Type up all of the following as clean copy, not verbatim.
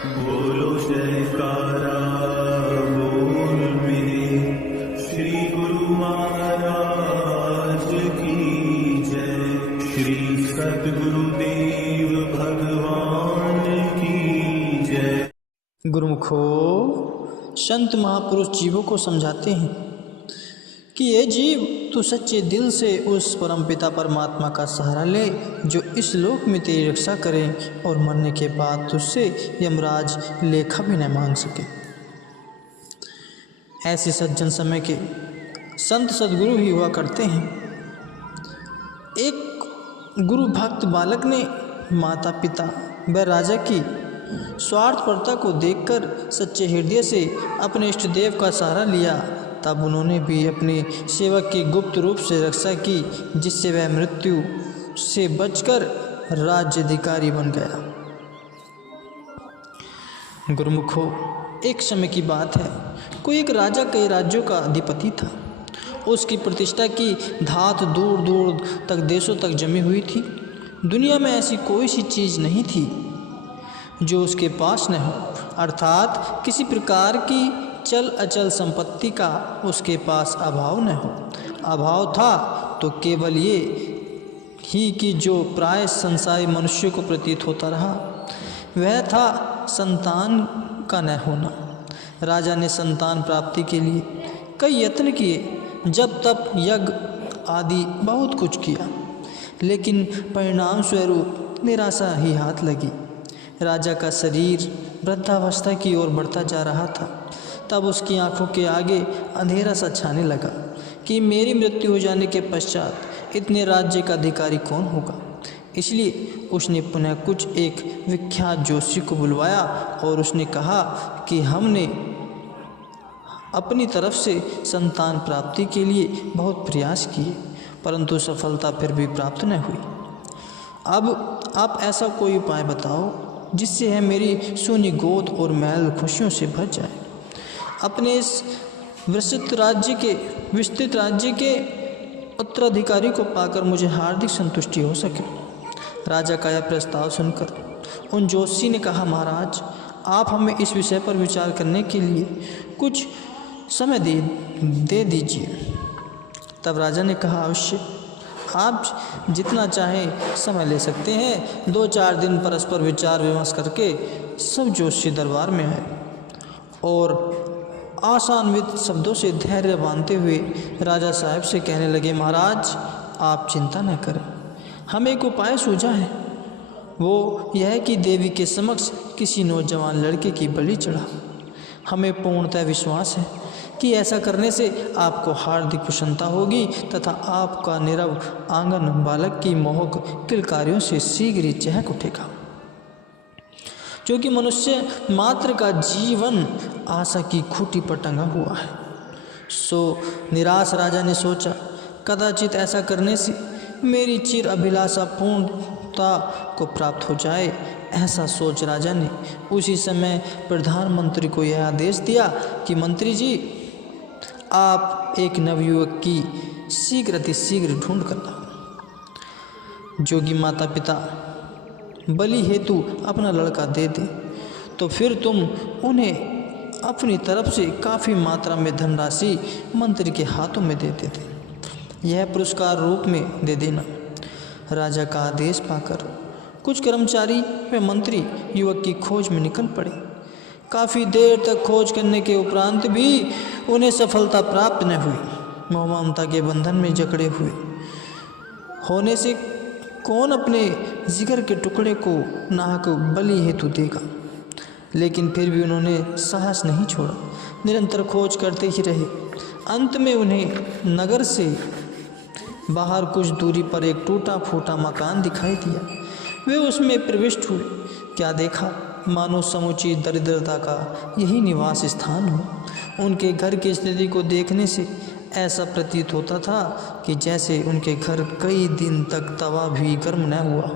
बोलो जयकारा बोल मेरे श्री गुरु महाराज की जय। श्री सद्गुरुदेव भगवान की जय। गुरुमुखो, संत महापुरुष जीवों को समझाते हैं कि ये जीव तू सच्चे दिल से उस परमपिता परमात्मा का सहारा ले जो इस लोक में तेरी रक्षा करे और मरने के बाद तुझसे यमराज लेखा भी न मांग सके। ऐसे सज्जन समय के संत सद्गुरु ही हुआ करते हैं। एक गुरु भक्त बालक ने माता पिता व राजा की स्वार्थपरता को देखकर सच्चे हृदय से अपने इष्ट देव का सहारा लिया। तब उन्होंने भी अपने सेवक की गुप्त रूप से रक्षा की, जिससे वह मृत्यु से बचकर राज्याधिकारी बन गया। गुरुमुखो, एक समय की बात है, कोई एक राजा कई राज्यों का अधिपति था। उसकी प्रतिष्ठा की धात दूर दूर तक देशों तक जमी हुई थी। दुनिया में ऐसी कोई सी चीज़ नहीं थी जो उसके पास न हो, अर्थात किसी प्रकार की चल अचल संपत्ति का उसके पास अभाव न हो। अभाव था तो केवल ये ही कि जो प्राय संसारी मनुष्य को प्रतीत होता रहा, वह था संतान का न होना। राजा ने संतान प्राप्ति के लिए कई यत्न किए, जब तप यज्ञ आदि बहुत कुछ किया, लेकिन परिणाम स्वरूप निराशा ही हाथ लगी। राजा का शरीर वृद्धावस्था की ओर बढ़ता जा रहा था। तब उसकी आंखों के आगे अंधेरा सा छाने लगा कि मेरी मृत्यु हो जाने के पश्चात इतने राज्य का अधिकारी कौन होगा। इसलिए उसने पुनः कुछ एक विख्यात जोशी को बुलवाया और उसने कहा कि हमने अपनी तरफ से संतान प्राप्ति के लिए बहुत प्रयास किए, परंतु सफलता फिर भी प्राप्त न हुई। अब आप ऐसा कोई उपाय बताओ जिससे है मेरी सोनी गोद और महल खुशियों से भर जाए। अपने इस विस्तृत राज्य के उत्तराधिकारी को पाकर मुझे हार्दिक संतुष्टि हो सके। राजा का यह प्रस्ताव सुनकर उन जोशी ने कहा, महाराज, आप हमें इस विषय पर विचार करने के लिए कुछ समय दे दीजिए। तब राजा ने कहा, अवश्य, आप जितना चाहें समय ले सकते हैं। 2-4 दिन परस्पर विचार विमर्श करके सब जोशी दरबार में आए और आशान्वित शब्दों से धैर्य बांधते हुए राजा साहब से कहने लगे, महाराज, आप चिंता न करें, हमें एक उपाय सूझा है। वो यह है कि देवी के समक्ष किसी नौजवान लड़के की बलि चढ़ा। हमें पूर्णतः विश्वास है कि ऐसा करने से आपको हार्दिक प्रसन्नता होगी तथा आपका नीरव आंगन बालक की मोहक किलकारियों से शीघ्र ही चहक उठेगा। क्योंकि मनुष्य मात्र का जीवन आशा की खूंटी पर टंगा हुआ है। सो निराश राजा ने सोचा, कदाचित ऐसा करने से मेरी चिर अभिलाषा पूर्णता को प्राप्त हो जाए। ऐसा सोच राजा ने उसी समय प्रधानमंत्री को यह आदेश दिया कि मंत्री जी, आप एक नवयुवक की शीघ्र अतिशीघ्र ढूंढ कर लाओ। जोगी माता पिता बलि हेतु अपना लड़का दे दे तो फिर तुम उन्हें अपनी तरफ से काफ़ी मात्रा में धनराशि मंत्री के हाथों में दे देते, यह पुरस्कार रूप में दे देना। राजा का आदेश पाकर कुछ कर्मचारी व मंत्री युवक की खोज में निकल पड़े। काफ़ी देर तक खोज करने के उपरांत भी उन्हें सफलता प्राप्त न हुई। मोह ममता के बंधन में जकड़े हुए होने से कौन अपने जिगर के टुकड़े को नाहक बलि हेतु देगा। लेकिन फिर भी उन्होंने साहस नहीं छोड़ा, निरंतर खोज करते ही रहे। अंत में उन्हें नगर से बाहर कुछ दूरी पर एक टूटा फूटा मकान दिखाई दिया। वे उसमें प्रविष्ट हुए। क्या देखा, मानो समुची दरिद्रता का यही निवास स्थान हो। उनके घर की स्थिति को देखने से ऐसा प्रतीत होता था कि जैसे उनके घर कई दिन तक तवा भी गर्म न हुआ।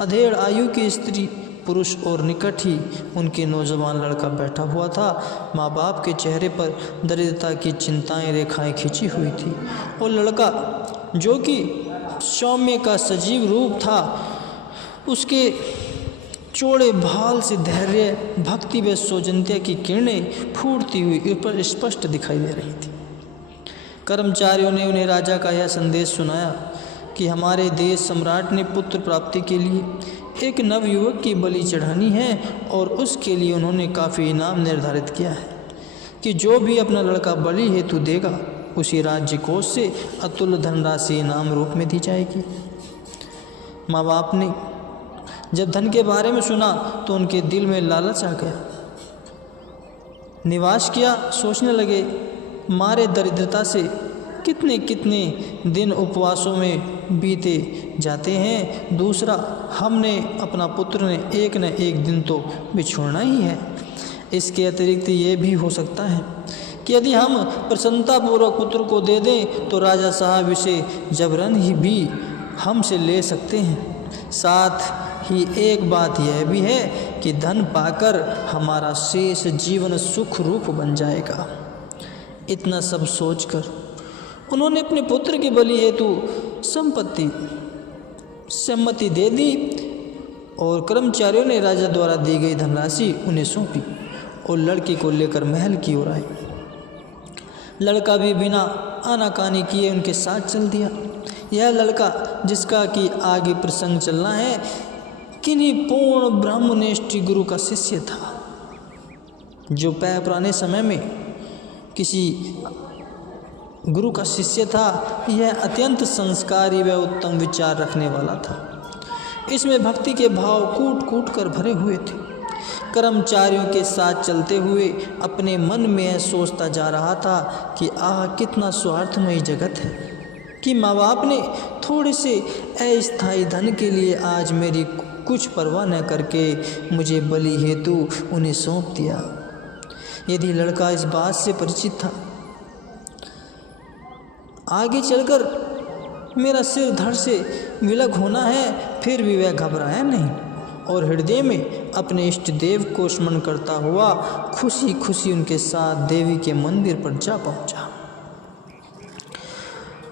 अधेड़ आयु की स्त्री पुरुष और निकट ही उनके नौजवान लड़का बैठा हुआ था। माँ बाप के चेहरे पर दरिद्रता की चिंताएं रेखाएं खींची हुई थी और लड़का जो कि सौम्य का सजीव रूप था, उसके चौड़े भाल से धैर्य, भक्ति व सौजन्यता की किरणें फूटती हुई इस पर स्पष्ट दिखाई दे रही थी। कर्मचारियों ने उन्हें राजा का यह संदेश सुनाया कि हमारे देश सम्राट ने पुत्र प्राप्ति के लिए एक नवयुवक की बलि चढ़ानी है और उसके लिए उन्होंने काफ़ी इनाम निर्धारित किया है कि जो भी अपना लड़का बलि हेतु देगा उसी राज्य कोष से अतुल्य धनराशि इनाम रूप में दी जाएगी। माँ बाप ने जब धन के बारे में सुना तो उनके दिल में लालच आ गया। निवास किया, सोचने लगे, मारे दरिद्रता से कितने कितने दिन उपवासों में बीते जाते हैं। दूसरा, हमने अपना पुत्र ने एक न एक दिन तो बिछोड़ना ही है। इसके अतिरिक्त ये भी हो सकता है कि यदि हम प्रसन्नतापूर्वक पुत्र को दे दें तो राजा साहब इसे जबरन ही भी हमसे ले सकते हैं। साथ ही एक बात यह भी है कि धन पाकर हमारा शेष जीवन सुख रूप बन जाएगा। इतना सब सोचकर उन्होंने अपने पुत्र की बलि हेतु सम्मति दे दी और कर्मचारियों ने राजा द्वारा दी गई धनराशि उन्हें सौंपी और लड़के को लेकर महल की ओर आए। लड़का भी बिना आनाकानी किए उनके साथ चल दिया। यह लड़का, जिसका कि आगे प्रसंग चलना है, किन्हीं पूर्ण ब्रह्मनिष्ठ गुरु का शिष्य था, जो पुराने समय में किसी गुरु का शिष्य था। यह अत्यंत संस्कारी व उत्तम विचार रखने वाला था। इसमें भक्ति के भाव कूट कूट कर भरे हुए थे। कर्मचारियों के साथ चलते हुए अपने मन में यह सोचता जा रहा था कि आह, कितना स्वार्थमयी जगत है कि माँ बाप ने थोड़े से अस्थायी धन के लिए आज मेरी कुछ परवाह न करके मुझे बलि हेतु उन्हें सौंप दिया। यदि लड़का इस बात से परिचित था, आगे चलकर मेरा सिर धड़ से विलग होना है, फिर भी वह घबराया नहीं और हृदय में अपने इष्ट देव को स्मरण करता हुआ खुशी खुशी उनके साथ देवी के मंदिर पर जा पहुंचा।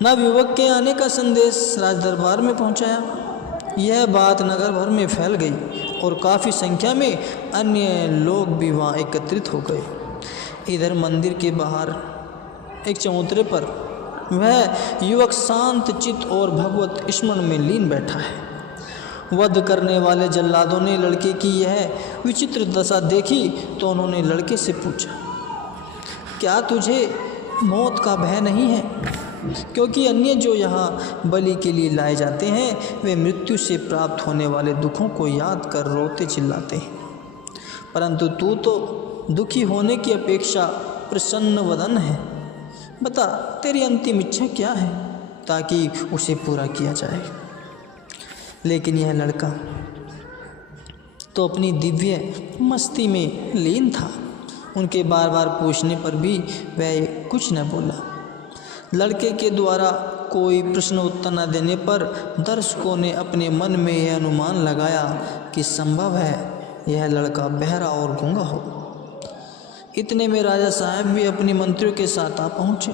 नवयुवक के आने का संदेश राज दरबार में पहुंचाया। यह बात नगर भर में फैल गई और काफ़ी संख्या में अन्य लोग भी वहाँ एकत्रित हो गए। इधर मंदिर के बाहर एक चबूतरे पर वह युवक शांत चित्त और भगवत स्मरण में लीन बैठा है। वध करने वाले जल्लादों ने लड़के की यह विचित्र दशा देखी तो उन्होंने लड़के से पूछा, क्या तुझे मौत का भय नहीं है? क्योंकि अन्य जो यहाँ बलि के लिए लाए जाते हैं वे मृत्यु से प्राप्त होने वाले दुखों को याद कर रोते चिल्लाते हैं, परंतु तू तो दुखी होने की अपेक्षा प्रसन्न वदन है। बता, तेरी अंतिम इच्छा क्या है ताकि उसे पूरा किया जाए। लेकिन यह लड़का तो अपनी दिव्य मस्ती में लीन था। उनके बार बार पूछने पर भी वह कुछ न बोला। लड़के के द्वारा कोई प्रश्न उत्तर न देने पर दर्शकों ने अपने मन में यह अनुमान लगाया कि संभव है यह लड़का बहरा और गूंगा हो। इतने में राजा साहब भी अपनी मंत्रियों के साथ आ पहुँचे।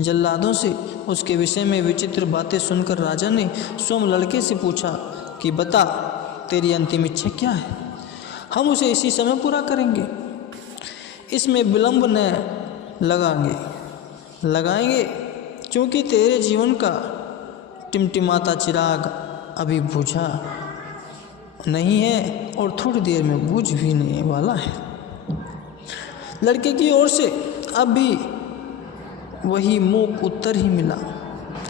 जल्लादों से उसके विषय में विचित्र बातें सुनकर राजा ने स्वयं लड़के से पूछा कि बता, तेरी अंतिम इच्छा क्या है? हम उसे इसी समय पूरा करेंगे, इसमें विलंब न लगाएंगे, क्योंकि तेरे जीवन का टिमटिमाता चिराग अभी बुझा नहीं है और थोड़ी देर में बुझ भी नहीं वाला है। लड़के की ओर से अब भी वही मूक उत्तर ही मिला।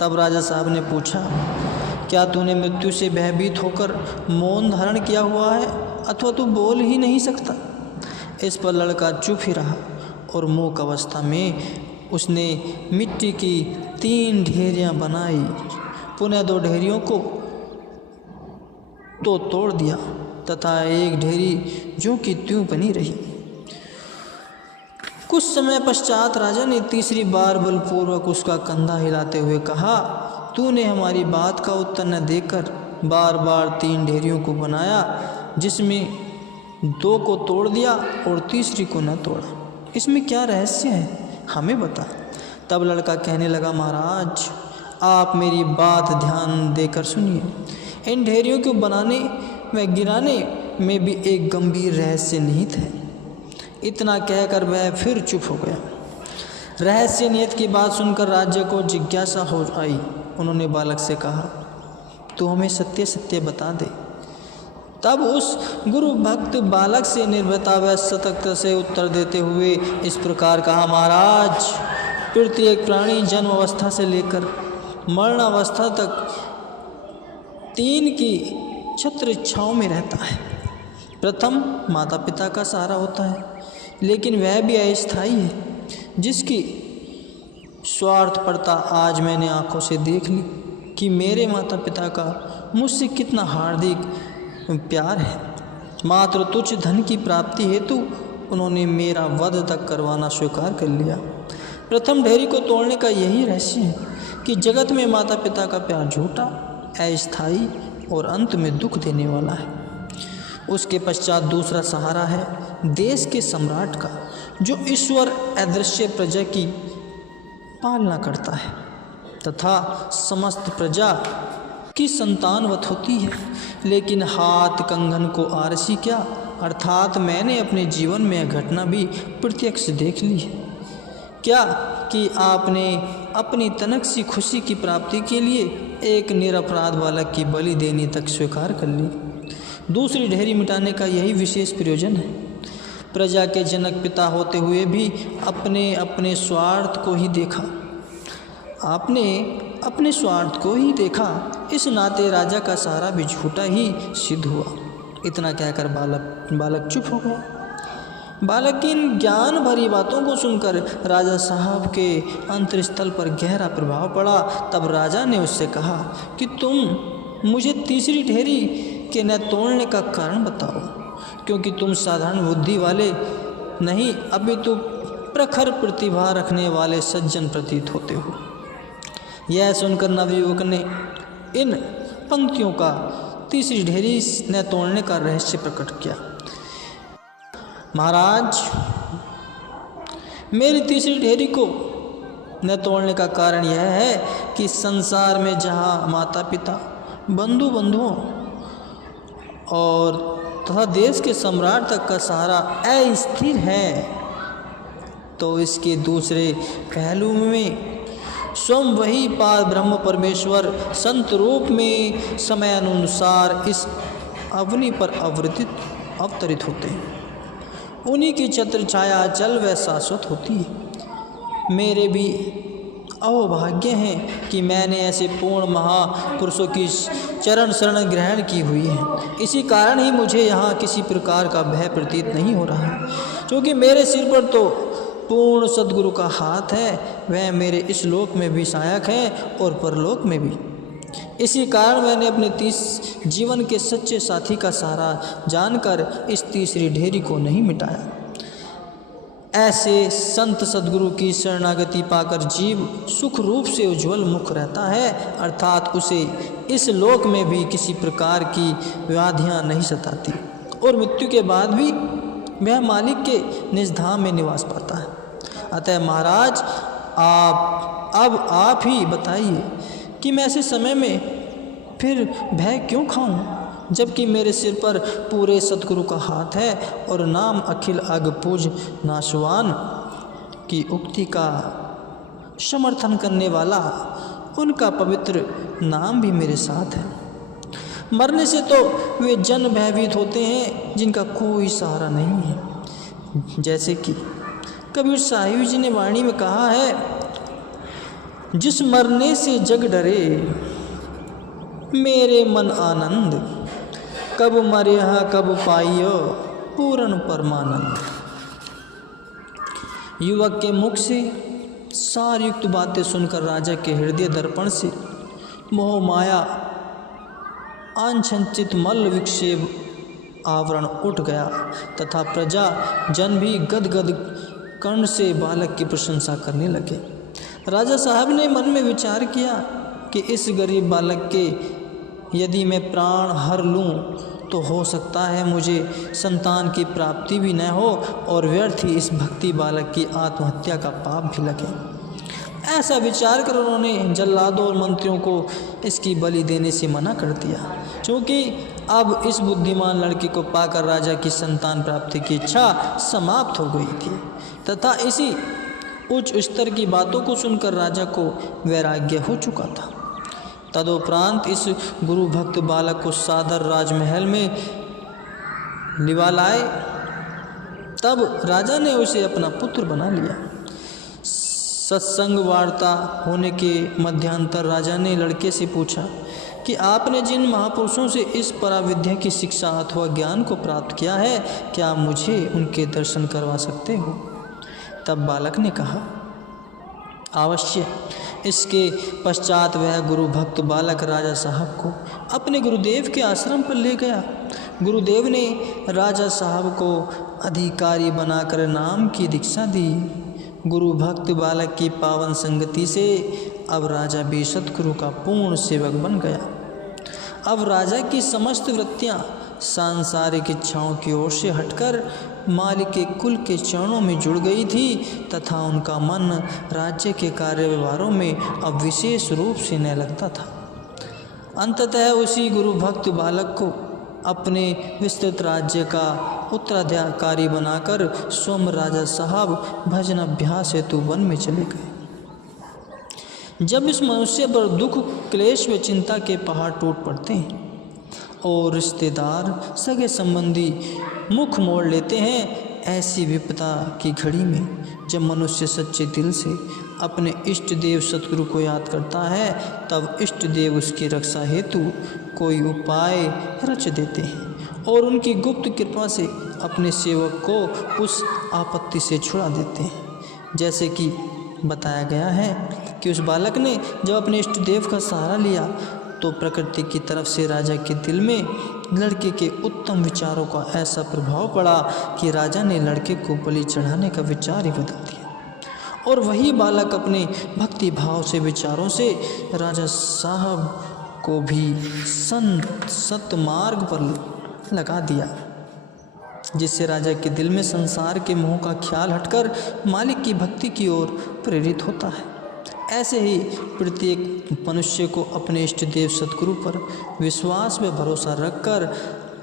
तब राजा साहब ने पूछा, क्या तूने मृत्यु से भयभीत होकर मौन धारण किया हुआ है अथवा तू बोल ही नहीं सकता? इस पर लड़का चुप ही रहा और मूक अवस्था में उसने मिट्टी की 3 ढेरियाँ बनाई, पुनः 2 ढेरियों को तो तोड़ दिया तथा एक ढेरी जो कि त्यों बनी रही। कुछ समय पश्चात राजा ने तीसरी बार बलपूर्वक उसका कंधा हिलाते हुए कहा, तूने हमारी बात का उत्तर न देकर बार बार 3 ढेरियों को बनाया, जिसमें 2 को तोड़ दिया और तीसरी को न तोड़ा। इसमें क्या रहस्य है, हमें बता। तब लड़का कहने लगा, महाराज आप मेरी बात ध्यान देकर सुनिए। इन ढेरियों को बनाने व गिराने में भी एक गंभीर रहस्य निहित है। इतना कहकर वह फिर चुप हो गया। रहस्य निहित की बात सुनकर राजा को जिज्ञासा हो आई। उन्होंने बालक से कहा, तू हमें सत्य सत्य बता दे। तब उस गुरु भक्त बालक से निर्भयता व सतर्कता से उत्तर देते हुए इस प्रकार कहा, महाराज, प्रत्येक प्राणी जन्म अवस्था से लेकर मरणावस्था तक 3 की छत्र इच्छाओं में रहता है। प्रथम माता पिता का सहारा होता है, लेकिन वह भी अस्थायी है, जिसकी स्वार्थपरता आज मैंने आंखों से देख ली कि मेरे माता पिता का मुझसे कितना हार्दिक प्यार है। मात्र तुच्छ धन की प्राप्ति हेतु उन्होंने मेरा वध तक करवाना स्वीकार कर लिया। प्रथम ढेरी को तोड़ने का यही रहस्य है कि जगत में माता पिता का प्यार झूठा, अस्थायी और अंत में दुख देने वाला है। उसके पश्चात दूसरा सहारा है देश के सम्राट का, जो ईश्वर अदृश्य प्रजा की पालना करता है तथा समस्त प्रजा की संतानवत होती है। लेकिन हाथ कंगन को आरसी क्या, अर्थात मैंने अपने जीवन में यह घटना भी प्रत्यक्ष देख ली है क्या कि आपने अपनी तनक सी खुशी की प्राप्ति के लिए एक निरपराध बालक की बलि देने तक स्वीकार कर ली। दूसरी ढेरी मिटाने का यही विशेष प्रयोजन है। प्रजा के जनक पिता होते हुए भी अपने अपने स्वार्थ को ही देखा। आपने अपने स्वार्थ को ही देखा, इस नाते राजा का सहारा भी झूठा ही सिद्ध हुआ। इतना कहकर बालक चुप हो गया। बालक की इन ज्ञान भरी बातों को सुनकर राजा साहब के अंतरस्थल पर गहरा प्रभाव पड़ा। तब राजा ने उससे कहा कि तुम मुझे तीसरी ढेरी के न तोड़ने का कारण बताओ, क्योंकि तुम साधारण बुद्धि वाले नहीं, अभी तो प्रखर प्रतिभा रखने वाले सज्जन प्रतीत होते हो। यह सुनकर नवयुवक ने इन पंक्तियों का तीसरी ढेरी न तोड़ने का रहस्य प्रकट किया। महाराज, मेरी तीसरी ढेरी को न तोड़ने का कारण यह है कि संसार में जहाँ माता पिता, बंधुओं और तथा देश के सम्राट तक का सहारा अस्थिर है, तो इसके दूसरे पहलू में स्वयं वही पार ब्रह्म परमेश्वर संत रूप में समय अनुसार इस अवनी पर अवतरित होते हैं। उन्हीं की छत्र छाया जल व शाश्वत होती है। मेरे भी अहोभाग्य हैं कि मैंने ऐसे पूर्ण महापुरुषों की चरण शरण ग्रहण की हुई है। इसी कारण ही मुझे यहाँ किसी प्रकार का भय प्रतीत नहीं हो रहा है, क्योंकि मेरे सिर पर तो पूर्ण सद्गुरु का हाथ है। वह मेरे इस लोक में भी सहायक है और परलोक में भी। इसी कारण मैंने अपने जीवन के सच्चे साथी का सहारा जानकर इस तीसरी ढेरी को नहीं मिटाया। ऐसे संत सद्गुरु की शरणागति पाकर जीव सुख रूप से उज्ज्वल मुख रहता है, अर्थात उसे इस लोक में भी किसी प्रकार की व्याधियाँ नहीं सताती और मृत्यु के बाद भी वह मालिक के निजधाम में निवास पाता है। अतः महाराज, आप ही बताइए कि मैं ऐसे समय में फिर भय क्यों खाऊं, जबकि मेरे सिर पर पूरे सद्गुरु का हाथ है और नाम अखिल अग पूज नाशवान की उक्ति का समर्थन करने वाला उनका पवित्र नाम भी मेरे साथ है। मरने से तो वे जन भयभीत होते हैं जिनका कोई सहारा नहीं है। जैसे कि कबीर साहिब जी ने वाणी में कहा है, जिस मरने से जग डरे मेरे मन आनंद, कब मरिया कब पाइयो पूर्ण परमानंद। युवक के मुख से सारयुक्त बातें सुनकर राजा के हृदय दर्पण से मोह माया आंछंचित मल विक्षेप आवरण उठ गया तथा प्रजा जन भी गदगद कर्ण से बालक की प्रशंसा करने लगे। राजा साहब ने मन में विचार किया कि इस गरीब बालक के यदि मैं प्राण हर लूं तो हो सकता है मुझे संतान की प्राप्ति भी न हो और व्यर्थ ही इस भक्ति बालक की आत्महत्या का पाप भी लगे। ऐसा विचार कर उन्होंने जल्लादों और मंत्रियों को इसकी बलि देने से मना कर दिया, क्योंकि अब इस बुद्धिमान लड़के को पाकर राजा की संतान प्राप्ति की इच्छा समाप्त हो गई थी तथा इसी उच्च स्तर की बातों को सुनकर राजा को वैराग्य हो चुका था। तदुपरांत इस गुरु भक्त बालक को सादर राजमहल में लिवा लाए। तब राजा ने उसे अपना पुत्र बना लिया। सत्संग वार्ता होने के मध्यांतर राजा ने लड़के से पूछा कि आपने जिन महापुरुषों से इस पराविद्या की शिक्षा अथवा ज्ञान को प्राप्त किया है, क्या मुझे उनके दर्शन करवा सकते हो? तब बालक ने कहा, अवश्य। इसके पश्चात वह गुरु भक्त बालक राजा साहब को अपने गुरुदेव के आश्रम पर ले गया। गुरुदेव ने राजा साहब को अधिकारी बनाकर नाम की दीक्षा दी। गुरु भक्त बालक की पावन संगति से अब राजा भी सतगुरु का पूर्ण सेवक बन गया। अब राजा की समस्त वृत्तियाँ सांसारिक इच्छाओं की ओर से हटकर मालिक के कुल के चरणों में जुड़ गई थी तथा उनका मन राज्य के कार्य व्यवहारों में अब विशेष रूप से न लगता था। अंततः उसी गुरु भक्त बालक को अपने विस्तृत राज्य का उत्तराधिकारी बनाकर स्वयं राजा साहब भजन अभ्यास हेतु वन में चले गए। जब इस मनुष्य पर दुख क्लेश व चिंता के पहाड़ टूट पड़ते हैं और रिश्तेदार सगे संबंधी मुख मोड़ लेते हैं, ऐसी विपदा की घड़ी में जब मनुष्य सच्चे दिल से अपने इष्ट देव सतगुरु को याद करता है, तब इष्ट देव उसकी रक्षा हेतु कोई उपाय रच देते हैं और उनकी गुप्त कृपा से अपने सेवक को उस आपत्ति से छुड़ा देते हैं। जैसे कि बताया गया है कि उस बालक ने जब अपने इष्ट देव का सहारा लिया तो प्रकृति की तरफ से राजा के दिल में लड़के के उत्तम विचारों का ऐसा प्रभाव पड़ा कि राजा ने लड़के को बलि चढ़ाने का विचार ही बदल दिया। और वही बालक अपने भक्ति भाव से विचारों से राजा साहब को भी सतमार्ग पर लगा दिया, जिससे राजा के दिल में संसार के मोह का ख्याल हटकर मालिक की भक्ति की ओर प्रेरित होता है। ऐसे ही प्रत्येक मनुष्य को अपने इष्ट देव सतगुरु पर विश्वास व भरोसा रखकर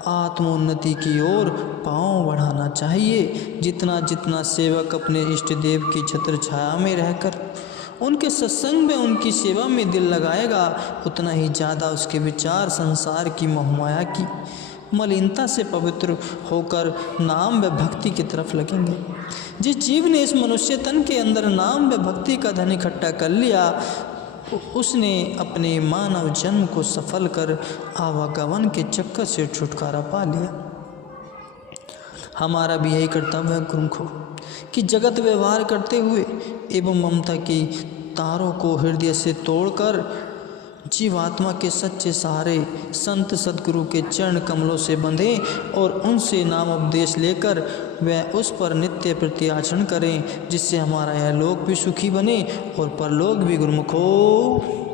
आत्मोन्नति की ओर पांव बढ़ाना चाहिए। जितना जितना सेवक अपने इष्ट देव की छत्र छाया में रहकर उनके सत्संग में उनकी सेवा में दिल लगाएगा, उतना ही ज़्यादा उसके विचार संसार की मोहमाया की मलिनता से पवित्र होकर नाम व भक्ति की तरफ लगेंगे। जिस जीव ने इस मनुष्य तन के अंदर नाम व भक्ति का धन इकट्ठा कर लिया, उसने अपने मानव जन्म को सफल कर आवागमन के चक्कर से छुटकारा पा लिया। हमारा भी यही कर्तव्य है गुरुमुखों कि जगत व्यवहार करते हुए एवं ममता की तारों को हृदय से तोड़कर जीवात्मा के सच्चे सहारे संत सद्गुरु के चरण कमलों से बंधें और उनसे नाम उपदेश लेकर वह उस पर नित्य प्रति आचरण करें, जिससे हमारा यह लोक भी सुखी बने और परलोक भी गुरुमुखों।